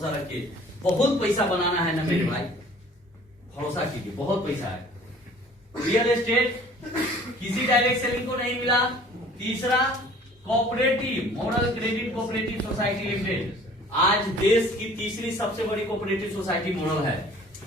भरोसा रखिए, बहुत पैसा बनाना है ना मेरे भाई, भरोसा कीजिए, बहुत पैसा है। रियल एस्टेट किसी डायरेक्ट सेलिंग को नहीं मिला। तीसरा, cooperative model credit cooperative society limited आज देश की तीसरी सबसे बड़ी कोऑपरेटिव सोसाइटी मॉडल है।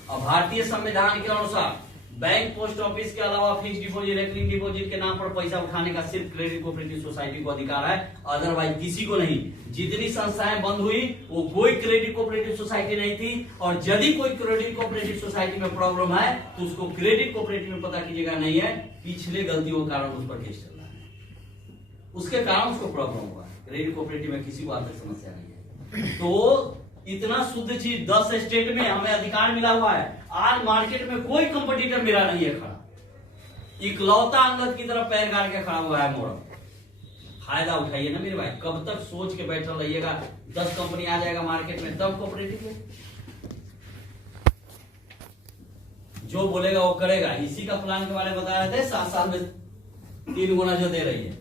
और भारतीय संविधान के अनुसार बैंक, पोस्ट ऑफिस के अलावा फिक्स डिपॉजिट, रेकरिंग डिपॉजिट के नाम पर पैसा उठाने का सिर्फ क्रेडिट कोऑपरेटिव सोसाइटी को अधिकार है, अदरवाइज किसी को नहीं। जितनी संस्थाएं बंद हुई वो कोई क्रेडिट कोऑपरेटिव सोसाइटी नहीं थी। और यदि कोई क्रेडिट कोऑपरेटिव सोसाइटी में प्रॉब्लम है तो उसको क्रेडिट कोऑपरेटिव में पता कीजिएगा नहीं है, पिछले गलतियों के कारण उस पर केस चल रहा है, उसके कारण उसको प्रॉब्लम हुआ। क्रेडिट कोऑपरेटिव में किसी को आज तक समस्या नहीं है। तो इतना शुद्ध चीज 10 स्टेट में हमें अधिकार मिला हुआ है। आज मार्केट में कोई कंपटीटर मेरा नहीं है खड़ा, इकलौता अंगद की तरफ पैर गाड़ के खड़ा हुआ है मॉडल। फायदा उठाइए ना मेरे भाई, कब तक सोच के बैठे रहिएगा 10 कंपनी आ जाएगा मार्केट में तब कोऑपरेटिव है। जो बोलेगा वो करेगा। इसी का प्लान के बारे में बताया था, 7 साल में 3 गुना जो दे रही है,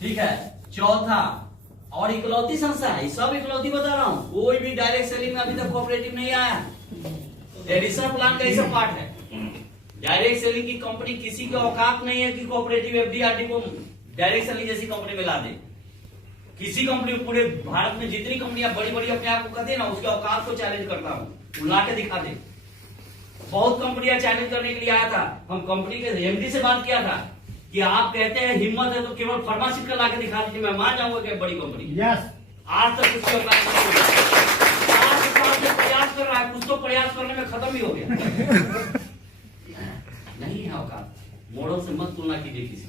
ठीक है। चौथा, और इकलौती संस्था है, सब इकलौती बता रहा हूं, कोई भी डायरेक्ट सेलिंग में अभी तक कोऑपरेटिव नहीं आया। एडिशनल प्लान का ही सब पार्ट है। डायरेक्ट सेलिंग की कंपनी किसी का औकात नहीं है कि कोऑपरेटिव एफडी को डायरेक्ट सेलिंग जैसी कंपनी में ला दे। किसी कंपनी, पूरे भारत में जितनी कंपनियां बड़ी बड़ी अपने आप को कहते हैं ना, उसके औकात को चैलेंज करता हूं, ला के दिखा दे। बहुत कंपनियां चैलेंज करने के लिए आया था, हम कंपनी के एमडी से बात किया था कि आप कहते हैं हिम्मत है तो केवल फार्मासिस्ट का लाके दिखा दीजिए, मैं मान जाऊंगा कि बड़ी कंपनी। यस, आज तक उसके औकात प्रयास कर रहा है, कुछ तो प्रयास करने में खत्म ही हो गया। नहीं है औकात, मॉडल से मत तुलना कीजिए किसी।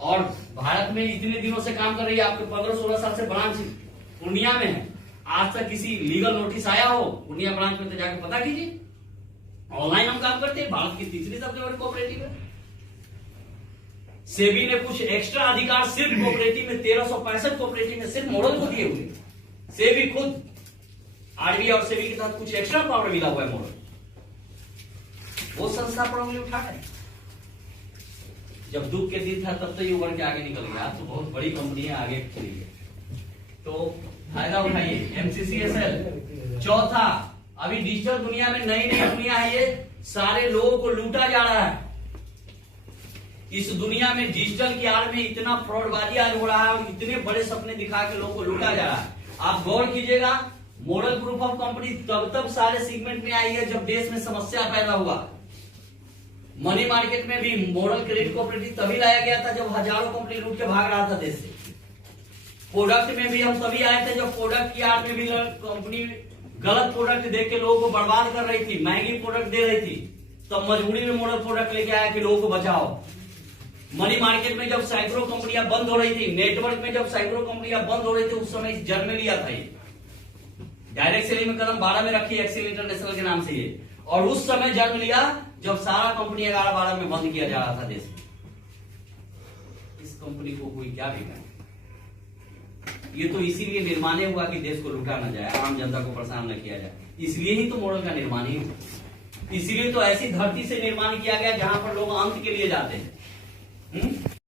और भारत में इतने दिनों से काम कर रही है, आपके 15-16 साल से ब्रांच पूर्णिया में है, आज तक किसी लीगल नोटिस आया हो पूर्णिया ब्रांच में तो जाके पता कीजिए। ऑनलाइन हम काम करते हैं, भारत की तीसरी सबसे बड़ी कोऑपरेटिव है। सेबी ने कुछ एक्स्ट्रा अधिकार सिर्फ कोऑपरेटिव में 1365 कोऑपरेटिव में सिर्फ मॉडल को दिए हुए। सेबी खुद आरबीआई और सेबी के साथ कुछ एक्स्ट्रा पावर मिला हुआ है मॉडल, वो संस्था पर उंगली उठा रहे। जब दुख के दिन था तब तो ये उभर के आगे निकल गया, आज तो बहुत बड़ी कंपनी है, आगे चली गई। तो फायदा उठाइए। एमसीसीएसएल चौथा, अभी डिजिटल दुनिया में नई नई दुनिया है, ये सारे लोगों को लूटा जा रहा है। इस दुनिया में डिजिटल की आड़ में इतना फ्रॉडबाजी आज हो रहा है और इतने बड़े सपने दिखा के लोगों को लूटा जा रहा है। आप गौर कीजिएगा, मॉडल ग्रुप ऑफ कंपनी तब सारे सेगमेंट में आई है जब देश में समस्या पैदा हुआ। मनी मार्केट में भी मॉडल क्रेडिट कोऑपरेटिव तभी लाया गया था जब हजारों कंपनी लूट के भाग रहा था देश से। प्रोडक्ट में भी हम तभी आए थे जब प्रोडक्ट की आड़ में भी कंपनी गलत प्रोडक्ट दे के लोगों को बर्बाद कर रही थी, महंगी प्रोडक्ट दे रही थी, तब मजबूरी में मॉडल प्रोडक्ट लेके आया कि लोगों को बचाओ। मनी मार्केट में जब सैकड़ों कंपनियां बंद हो रही थी, नेटवर्क में जब सैकड़ों कंपनियां बंद हो रही थी, उस समय जन्म लिया था ये। डायरेक्ट सेलिंग में कदम 12 में रखी एक्सेल इंटरनेशनल के नाम से ये, और उस समय जन्म लिया जब सारा कंपनी 11-12 में बंद किया जा रहा था देश में। इस कंपनी को कोई क्या बिगाड़े? ये तो इसीलिए निर्माण हुआ कि देश को लूटा न जाए, आम जनता को परेशान न किया जाए, इसलिए ही तो मॉडल का निर्माण ही हुआ। इसीलिए तो ऐसी धरती से निर्माण किया गया जहां पर लोग अंत के लिए जाते हैं।